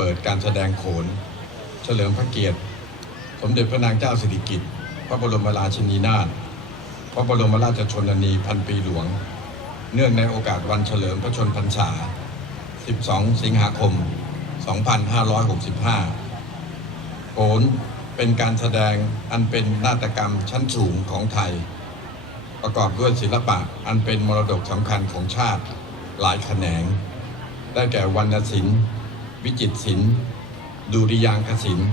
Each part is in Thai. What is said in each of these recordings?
ปิดการแสดงโขน เฉลิมพระเกียรติ สมเด็จพระนางเจ้าสิริกิติ์พระบรมราชินีนาถพระบรมราชชนนีพันปีหลวง เนื่องในโอกาสวันเฉลิมพระชนพรรษา 12 สิงหาคม 2565 โขนเป็นการแสดงอันเป็นนาฏกรรมชั้นสูงของไทย ประกอบด้วยศิลปะอันเป็นมรดกสำคัญของชาติหลายแขนง ได้แก่วรรณศิลป์ วิจิตศิลป์ดุริยางคศิลป์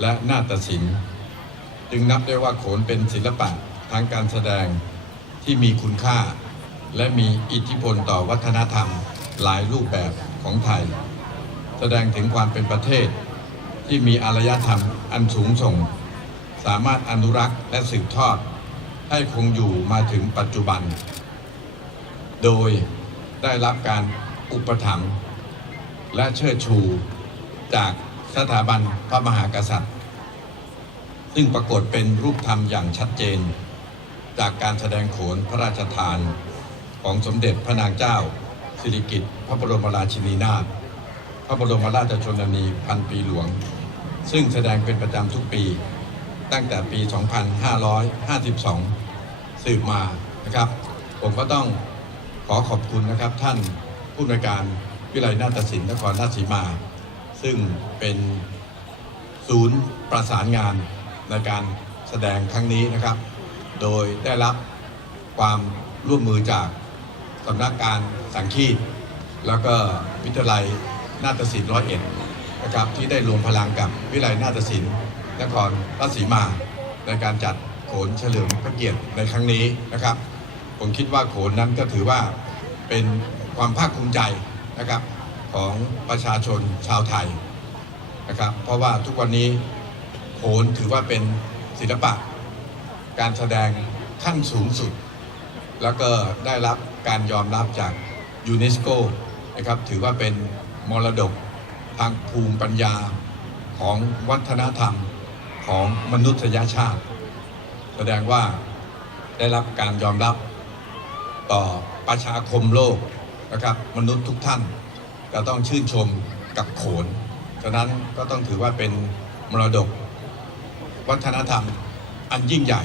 และนาฏศิลป์ จึงนับได้ว่าโขนเป็นศิลปะทางการแสดงที่มีคุณค่า และมีอิทธิพลต่อวัฒนธรรมหลายรูปแบบของไทย แสดงถึงความเป็นประเทศที่มีอารยธรรมอันสูงส่ง สามารถอนุรักษ์และสืบทอด ให้คงอยู่มาถึงปัจจุบัน โดยได้รับการอุปถัมภ์ และเชิดชูจากสถาบันพระมหากษัตริย์ ซึ่งปรากฏเป็นรูปธรรมอย่างชัดเจน จากการแสดงโขนพระราชทานของสมเด็จพระนางเจ้า สิริกิติ์พระบรมราชินีนาถพระบรมราชชนนีพันปีหลวง ซึ่งแสดงเป็นประจำทุกปี ตั้งแต่ปี 2552 สืบมานะครับ ผมก็ต้องขอขอบคุณนะครับท่านผู้อำนวยการ วิไลนาฏศิลป์นครราชสีมา ซึ่งเป็นศูนย์ประสานงานในการแสดงครั้งนี้นะครับ โดยได้รับความร่วมมือจากสำนักการสังคีต แล้วก็วิทยาลัยนาฏศิลป์ร้อยเอ็ดนะครับที่ได้รวมพลังกับวิทยาลัยนาฏศิลป์นครราชสีมา ในการจัดโขนเฉลิมพระเกียรติในครั้งนี้นะครับ ผมคิดว่าโขนนั้นก็ถือว่าเป็นความภาคภูมิใจ นะครับของประชาชนชาวไทยนะครับ เพราะว่าทุกวันนี้โขนถือว่าเป็นศิลปะ การแสดงขั้นสูงสุด แล้วก็ได้รับการยอมรับจากยูเนสโกนะครับถือว่าเป็นมรดกทางภูมิปัญญาของวัฒนธรรมของมนุษยชาติ แสดงว่าได้รับการยอมรับต่อประชาคมโลก นะครับมนุษย์ทุกท่านก็ต้องชื่นชมกับโขน ฉะนั้นก็ต้องถือว่าเป็นมรดก วัฒนธรรมอันยิ่งใหญ่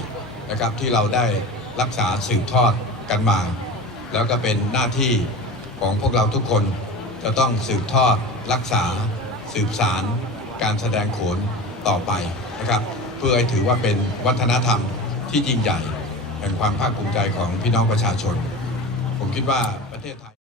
นะครับที่เราได้รักษาสืบทอดกันมา แล้วก็เป็นหน้าที่ของพวกเราทุกคนจะต้องสืบทอดรักษาสืบสาร การแสดงโขนต่อไปนะครับ เพื่อให้ถือว่าเป็นวัฒนธรรมที่ยิ่งใหญ่แห่งความภาคภูมิใจของพี่น้องประชาชน ผมคิดว่าประเทศไทย